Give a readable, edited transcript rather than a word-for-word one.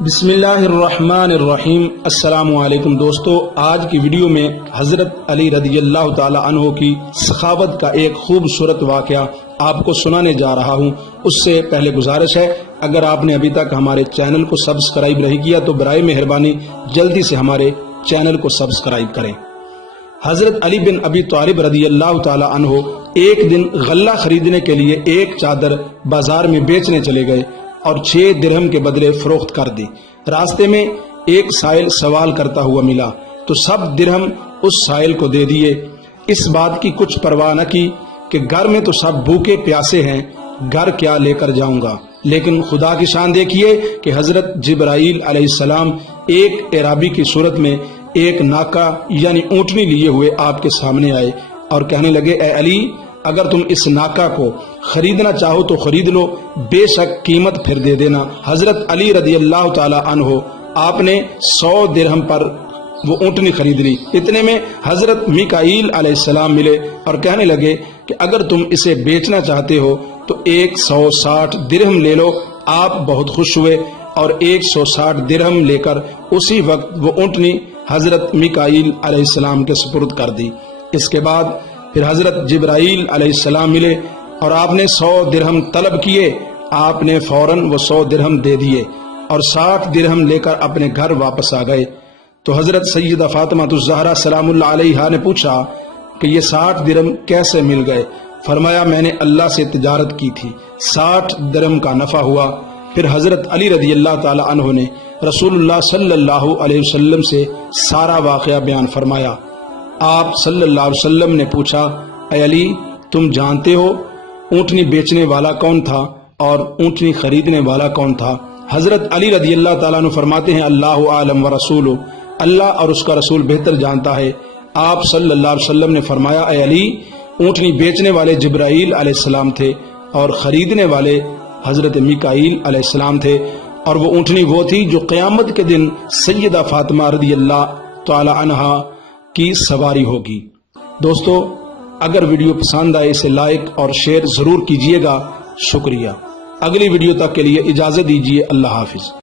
بسم اللہ الرحمن الرحیم۔ السلام علیکم دوستو، آج کی ویڈیو میں حضرت علی رضی اللہ تعالی عنہ کی سخاوت کا ایک خوبصورت واقعہ آپ کو سنانے جا رہا ہوں۔ اس سے پہلے گزارش ہے، اگر آپ نے ابھی تک ہمارے چینل کو سبسکرائب نہیں کیا تو برائے مہربانی جلدی سے ہمارے چینل کو سبسکرائب کریں۔ حضرت علی بن ابی طالب رضی اللہ تعالی عنہ ایک دن غلہ خریدنے کے لیے ایک چادر بازار میں بیچنے چلے گئے اور 6 درہم کے بدلے فروخت کر دی۔ راستے میں ایک سائل سوال کرتا ہوا ملا تو سب درہم اس سائل کو دے دیے۔ اس بات کی کچھ پرواہ نہ کی کہ گھر میں تو سب بھوکے پیاسے ہیں، گھر کیا لے کر جاؤں گا۔ لیکن خدا کی شان دیکھیے کہ حضرت جبرائیل علیہ السلام ایک اعرابی کی صورت میں ایک ناکا یعنی اونٹنی لیے ہوئے آپ کے سامنے آئے اور کہنے لگے، اے علی، اگر تم اس ناکا کو خریدنا چاہو تو خرید لو، بے شک قیمت پھر دے دینا۔ حضرت علی رضی اللہ تعالی عنہ آپ نے 100 درہم پر وہ اونٹنی خرید لی۔ اتنے میں حضرت میکائیل علیہ السلام ملے اور کہنے لگے کہ اگر تم اسے بیچنا چاہتے ہو تو 160 درہم لے لو۔ آپ بہت خوش ہوئے اور 160 درہم لے کر اسی وقت وہ اونٹنی حضرت میکائیل علیہ السلام کے سپرد کر دی۔ اس کے بعد پھر حضرت جبرائیل علیہ السلام ملے اور آپ نے 100 درہم طلب کیے۔ آپ نے فوراً وہ 100 درہم دے دیے اور 60 درہم لے کر اپنے گھر واپس آ گئے۔ تو حضرت سیدہ فاطمہ الزہرا سلام اللہ علیہا نے پوچھا کہ یہ 60 درہم کیسے مل گئے؟ فرمایا، میں نے اللہ سے تجارت کی تھی، 60 درہم کا نفع ہوا۔ پھر حضرت علی رضی اللہ تعالی عنہ نے رسول اللہ صلی اللہ علیہ وسلم سے سارا واقعہ بیان فرمایا۔ آپ صلی اللہ علیہ وسلم نے پوچھا، اے علی، تم جانتے ہو اونٹنی بیچنے والا کون تھا اور اونٹنی خریدنے والا کون تھا؟ حضرت علی رضی اللہ تعالیٰ عنہ فرماتے ہیں، اللہ عالم و رسول، اللہ اور اس کا رسول بہتر جانتا ہے۔ آپ صلی اللہ علیہ وسلم نے فرمایا، اے علی، اونٹنی بیچنے والے جبرائیل علیہ السلام تھے اور خریدنے والے حضرت میکائیل علیہ السلام تھے، اور وہ اونٹنی وہ تھی جو قیامت کے دن سیدہ فاطمہ رضی اللہ تعالی عنہا کی سواری ہوگی۔ دوستو، اگر ویڈیو پسند آئے اسے لائک اور شیئر ضرور کیجیے گا۔ شکریہ۔ اگلی ویڈیو تک کے لیے اجازت دیجیے۔ اللہ حافظ۔